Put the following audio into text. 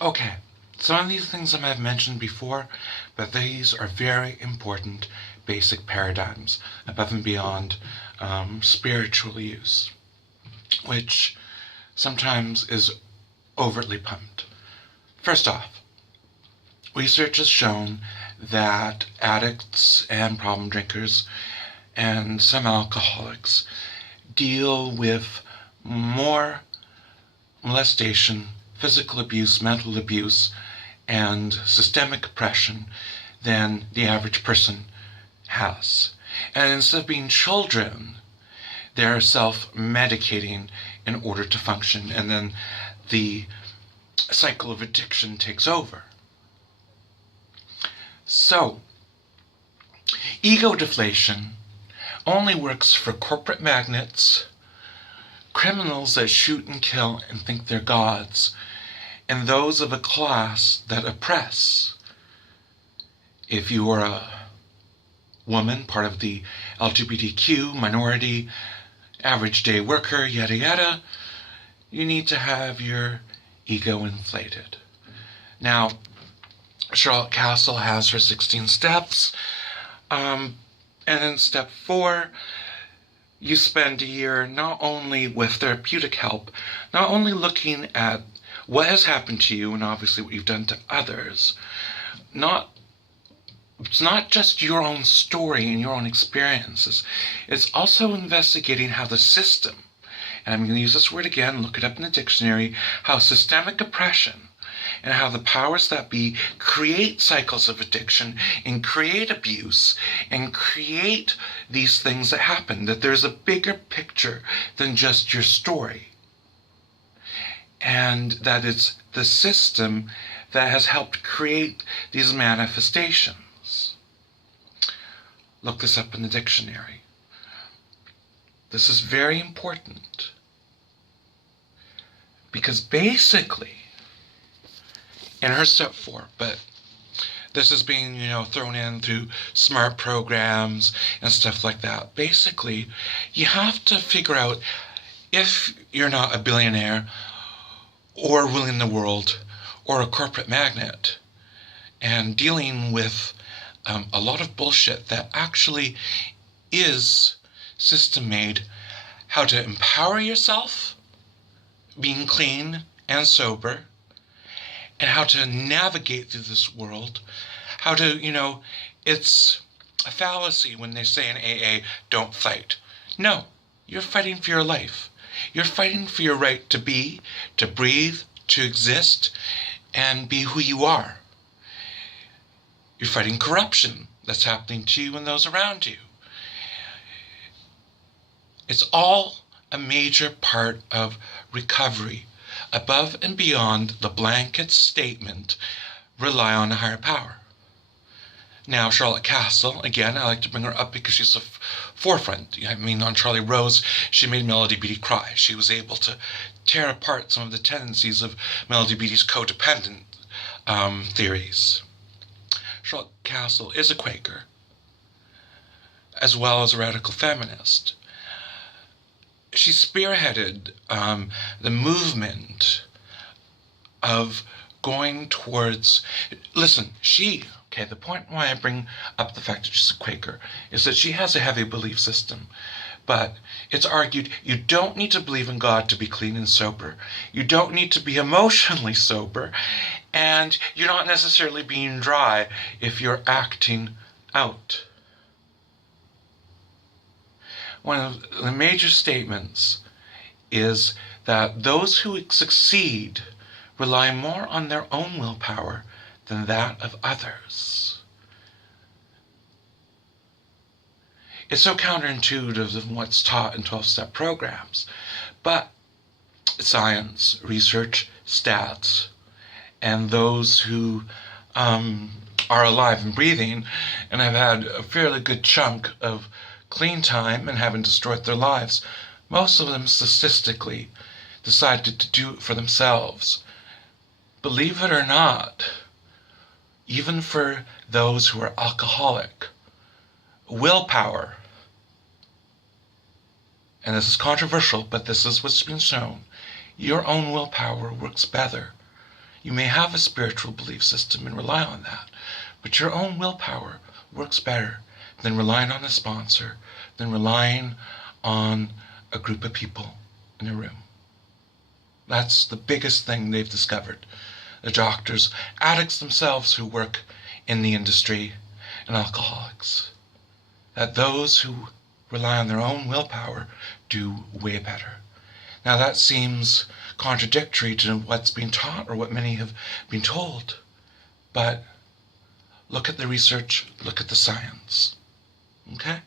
Okay, some of these things I might have mentioned before, but these are very important basic paradigms above and beyond spiritual use, which sometimes is overtly pumped. First off, research has shown that addicts and problem drinkers and some alcoholics deal with more molestation, physical abuse, mental abuse, and systemic oppression than the average person has. And instead of being children, they're self-medicating in order to function, and then the cycle of addiction takes over. So, ego deflation only works for corporate magnates, criminals that shoot and kill and think they're gods, and those of a class that oppress. If you are a woman, part of the LGBTQ minority, average day worker, yada yada, you need to have your ego inflated. Now, Charlotte Castle has her 16 steps, and in step 4, you spend a year not only with therapeutic help, not only looking at what has happened to you and obviously what you've done to others. It's not just your own story and your own experiences. It's also investigating how the system, and I'm going to use this word again, look it up in the dictionary, how systemic oppression and how the powers that be create cycles of addiction and create abuse and create these things that happen, that there's a bigger picture than just your story. And that it's the system that has helped create these manifestations. Look this up in the dictionary. This is very important. Because basically, in her step 4, but this is being, thrown in through smart programs and stuff like that. Basically, you have to figure out, if you're not a billionaire or ruling the world or a corporate magnate and dealing with a lot of bullshit that actually is system made, how to empower yourself, being clean and sober, and how to navigate through this world, how to, it's a fallacy when they say in AA, don't fight. No, you're fighting for your life. You're fighting for your right to be, to breathe, to exist, and be who you are. You're fighting corruption that's happening to you and those around you. It's all a major part of recovery, above and beyond the blanket statement, rely on a higher power. Now, Charlotte Castle, again, I like to bring her up because she's the forefront. On Charlie Rose, she made Melody Beattie cry. She was able to tear apart some of the tendencies of Melody Beattie's codependent theories. Charlotte Castle is a Quaker, as well as a radical feminist. She spearheaded the movement of going towards, the point why I bring up the fact that she's a Quaker is that she has a heavy belief system. But it's argued you don't need to believe in God to be clean and sober. You don't need to be emotionally sober. And you're not necessarily being dry if you're acting out. One of the major statements is that those who succeed rely more on their own willpower than that of others. It's so counterintuitive of what's taught in 12-step programs, but science, research, stats, and those who are alive and breathing and have had a fairly good chunk of clean time and haven't destroyed their lives, most of them statistically decided to do it for themselves. Believe it or not, even for those who are alcoholic, willpower, and this is controversial, but this is what's been shown, your own willpower works better. You may have a spiritual belief system and rely on that, but your own willpower works better than relying on a sponsor, than relying on a group of people in a room. That's the biggest thing they've discovered. The doctors, addicts themselves who work in the industry, and alcoholics. That those who rely on their own willpower do way better. Now that seems contradictory to what's been taught or what many have been told. But look at the research, look at the science. Okay?